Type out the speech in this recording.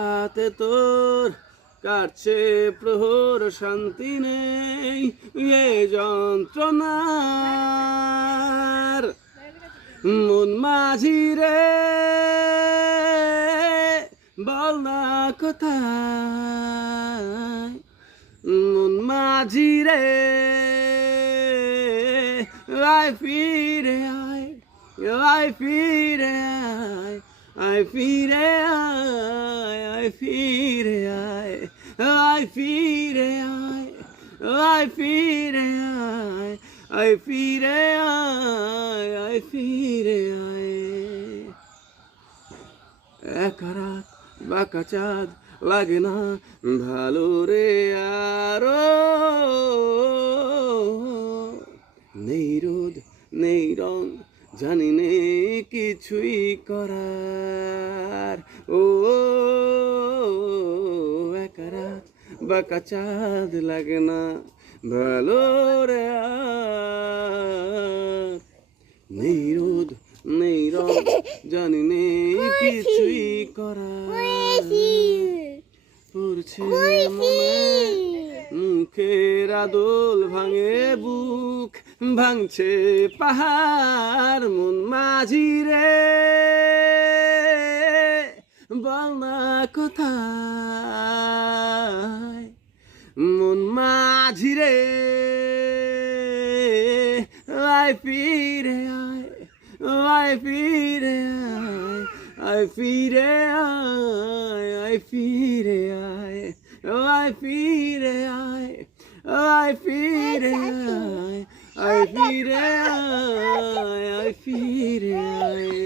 হাতে তোর কাটছে প্রহর, শান্তি নেই এ যন্ত্রণার। মন মাঝি রে বল না কোথায়, মন মাঝি রে আয় ফিরে আয়, আয় ফিরে আয়, আয় ফিরে আয়, আয় ফিরে আয়, আয় ফিরে আয়, আয় ফিরে আয়, আয় ফিরে আয়, আয় ফিরে আয়। একা রাত বাঁকা চাঁদ লাগে না ভালো রে আরো, নেই রোদ নেই রং জানি নেই কিছুই করার। ও একা রাত বাঁকা চাঁদ লাগে না ভালো রে আর, নেই রোদ নেই রং জানি নেই কিছুই করার। পড়ছে মনে মুখের আদল ভাঙে বুক, ভাঙছে পাহাড়। মন মাঝি রে বল না কোথায়, মন মাঝি রে আয় ফিরে আয়, আয় ফিরে আয়, আয় ফিরে আয়, আয় ফিরে আয়, আয় ফিরে আয়, আয় ফিরে আয়, আয় ফিরে আয়, আয় ফিরে আয়।